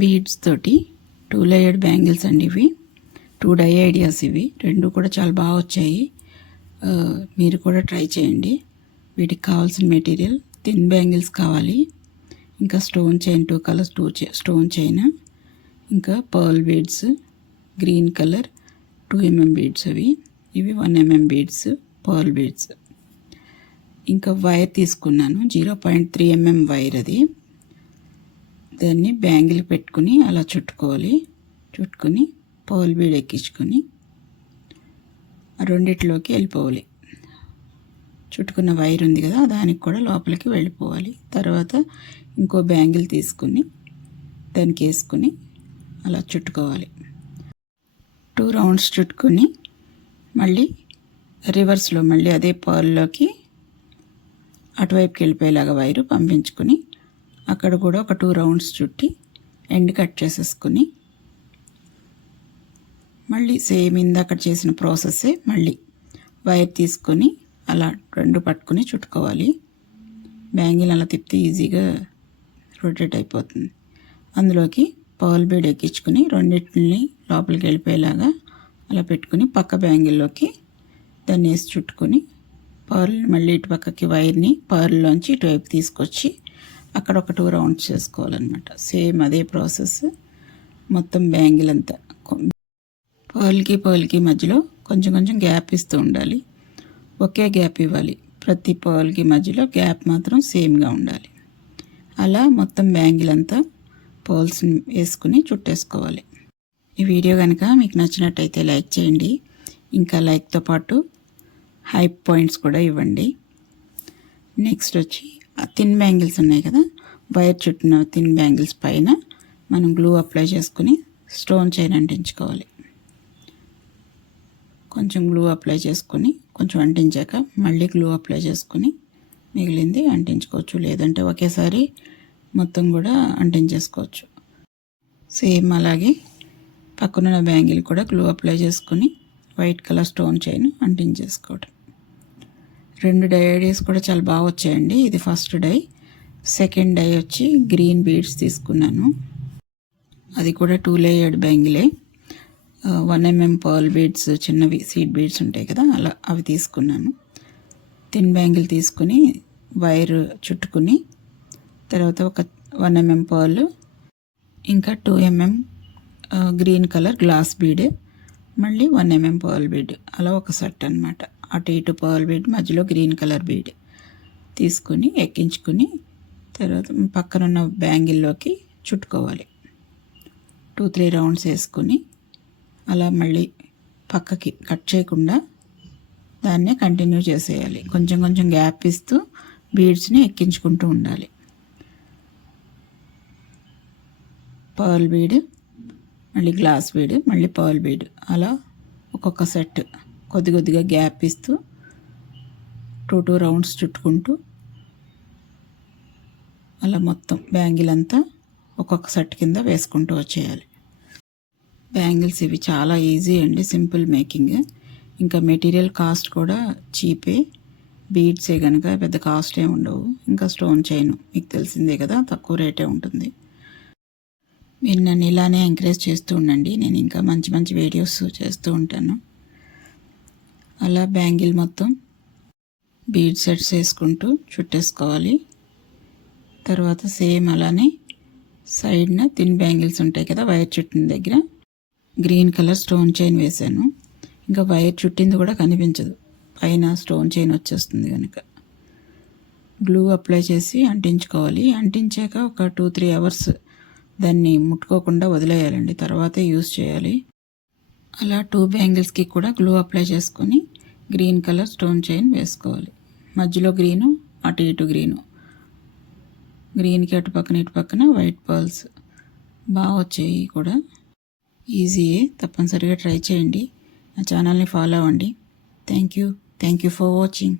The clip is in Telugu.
బీడ్స్ తోటి 2 లేయర్డ్ బ్యాంగిల్స్ అండి ఇవి. 2 డై ఐడియాస్ ఇవి. రెండు కూడా చాలా బాగా వచ్చాయి. మీరు కూడా ట్రై చేయండి. వీటికి కావాల్సిన మెటీరియల్ థిన్ బ్యాంగిల్స్ కావాలి, ఇంకా stone chain 2 colours stone chain, ఇంకా pearl beads green colour 2 mm beads ఇవి 1 mm బీడ్స్ పర్ల్ బీడ్స్. ఇంకా వైర్ తీసుకున్నాను 0.3 mm వైర్. అది దాన్ని బ్యాంగిల్ పెట్టుకుని అలా చుట్టుకోవాలి. చుట్టుకొని పర్ల్ బీడ్ ఎక్కించుకొని ఆ రెండిట్లోకి వెళ్ళిపోవాలి. చుట్టుకున్న వైర్ ఉంది కదా, దానికి కూడా లోపలికి వెళ్ళిపోవాలి. తర్వాత ఇంకో బ్యాంగిల్ తీసుకుని దానికి వేసుకుని అలా చుట్టుకోవాలి. 2 రౌండ్స్ చుట్టుకొని మళ్ళీ రివర్స్లో మళ్ళీ అదే పర్ల్లోకి అటువైపుకి వెళ్ళిపోయేలాగా వైరు పంపించుకొని అక్కడ కూడా ఒక 2 రౌండ్స్ చుట్టి ఎండ్ కట్ చేసేసుకుని మళ్ళీ సేమ్ ఇందాక చేసిన ప్రాసెస్సే మళ్ళీ వైర్ తీసుకొని అలా రెండు పట్టుకుని చుట్టుకోవాలి. బ్యాంగిల్ అలా తిప్పితే ఈజీగా రొటేట్ అయిపోతుంది. అందులోకి పర్ల్ బీడ్ ఎక్కించుకుని రెండింటిని లోపలికి వెళ్ళిపోయేలాగా అలా పెట్టుకుని పక్క బ్యాంగిల్లోకి దాన్ని వేసి చుట్టుకొని పర్ల్ మళ్ళీ ఇటు పక్కకి వైర్ని పర్ల్లోంచి ఇటువైపు తీసుకొచ్చి అక్కడ ఒక 2 రౌండ్స్ చేసుకోవాలన్నమాట. సేమ్ అదే ప్రాసెస్ మొత్తం బ్యాంగిల్ అంతా. పర్ల్కి మధ్యలో కొంచెం కొంచెం గ్యాప్ ఇస్తూ ఉండాలి. ఒకే గ్యాప్ ఇవ్వాలి. ప్రతి పర్ల్కి మధ్యలో గ్యాప్ మాత్రం సేమ్గా ఉండాలి. అలా మొత్తం బ్యాంగిల్ అంతా పర్ల్స్ని వేసుకుని చుట్టేసుకోవాలి. ఈ వీడియో కనుక మీకు నచ్చినట్టయితే లైక్ చేయండి. ఇంకా లైక్తో పాటు హైప్ పాయింట్స్ కూడా ఇవ్వండి. నెక్స్ట్ వచ్చి ఆ థిన్ బ్యాంగిల్స్ ఉన్నాయి కదా, వైర్ చుట్టిన థిన్ బ్యాంగిల్స్ పైన మనం గ్లూ అప్లై చేసుకుని స్టోన్ చైన్ అంటించుకోవాలి. కొంచెం గ్లూ అప్లై చేసుకొని కొంచెం అంటించాక మళ్ళీ గ్లూ అప్లై చేసుకుని మిగిలింది అంటించుకోవచ్చు. లేదంటే ఒకేసారి మొత్తం కూడా అంటించేసుకోవచ్చు. సేమ్ అలాగే పక్కనున్న బ్యాంగిల్ కూడా గ్లూ అప్లై చేసుకుని వైట్ కలర్ స్టోన్ చైన్ అంటించేసుకోవటం. 2 డై ఐడియాస్ కూడా చాలా బాగా వచ్చాయండి. ఇది ఫస్ట్ డై. సెకండ్ డై వచ్చి గ్రీన్ బీడ్స్ తీసుకున్నాను. అది కూడా 2 లేయర్డ్ బ్యాంగిలే. 1 mm పర్ల్ బీడ్స్ చిన్నవి సీడ్ బీడ్స్ ఉంటాయి కదా, అలా అవి తీసుకున్నాను. థిన్ బ్యాంగిల్ తీసుకుని వైర్ చుట్టుకుని తర్వాత ఒక 1 mm పర్ల్ ఇంకా 2 mm green colour glass bead మళ్ళీ 1 mm పర్ల్ బీడ్ అలా ఒక సెట్ అనమాట. అటు ఇటు పర్ల్ బీడ్ మధ్యలో గ్రీన్ కలర్ బీడ్ తీసుకుని ఎక్కించుకుని తర్వాత పక్కనున్న బ్యాంగిల్లోకి చుట్టుకోవాలి. 2-3 రౌండ్స్ వేసుకుని అలా మళ్ళీ పక్కకి కట్ చేయకుండా దాన్నే కంటిన్యూ చేసేయాలి. కొంచెం కొంచెం గ్యాప్ ఇస్తూ బీడ్స్ని ఎక్కించుకుంటూ ఉండాలి. పర్ల్ బీడ్ మళ్ళీ గ్లాస్ బీడ్ మళ్ళీ పర్ల్ బీడ్ అలా ఒక్కొక్క సెట్ కొద్దిగా గ్యాప్ ఇస్తూ 2 రౌండ్స్ చుట్టుకుంటూ అలా మొత్తం బ్యాంగిల్ అంతా ఒక్కొక్క సెట్ కింద వేసుకుంటూ వచ్చేయాలి. బ్యాంగిల్స్ ఇవి చాలా ఈజీ అండి, సింపుల్ మేకింగ్. ఇంకా మెటీరియల్ కాస్ట్ కూడా చీపే. బీడ్సే కనుక పెద్ద కాస్ట్ ఏమి ఉండవు. ఇంకా స్టోన్ చైన్ మీకు తెలిసిందే కదా, తక్కువ రేటే ఉంటుంది. మీరు నన్ను ఇలానే ఎంకరేజ్ చేస్తూ ఉండండి. నేను ఇంకా మంచి మంచి వీడియోస్ చేస్తూ ఉంటాను. అలా బ్యాంగిల్ మొత్తం బీడ్ సెట్స్ వేసుకుంటూ చుట్టేసుకోవాలి. తర్వాత సేమ్ అలానే సైడ్న థిన్ బ్యాంగిల్స్ ఉంటాయి కదా, వైర్ చుట్టిన దగ్గర గ్రీన్ కలర్ స్టోన్ చైన్ వేసాను. ఇంకా వైర్ చుట్టింది కూడా కనిపించదు, పైన స్టోన్ చైన్ వచ్చేస్తుంది కనుక. గ్లూ అప్లై చేసి అంటించుకోవాలి. అంటించాక ఒక 2-3 అవర్స్ దాన్ని ముట్టుకోకుండా వదిలేయాలండి, తర్వాతే యూజ్ చేయాలి. అలా 2 బ్యాంగిల్స్కి కూడా గ్లూ అప్లై చేసుకొని గ్రీన్ కలర్ స్టోన్ చైన్ వేసుకోవాలి. మధ్యలో గ్రీను, అటు ఇటు గ్రీను, గ్రీన్కి అటు పక్కన ఇటు పక్కన వైట్ పర్ల్స్ బాగా వచ్చాయి కూడా. ఈజీయే, తప్పనిసరిగా ట్రై చేయండి. నా ఛానల్ని ఫాలో అవ్వండి. Thank you for watching.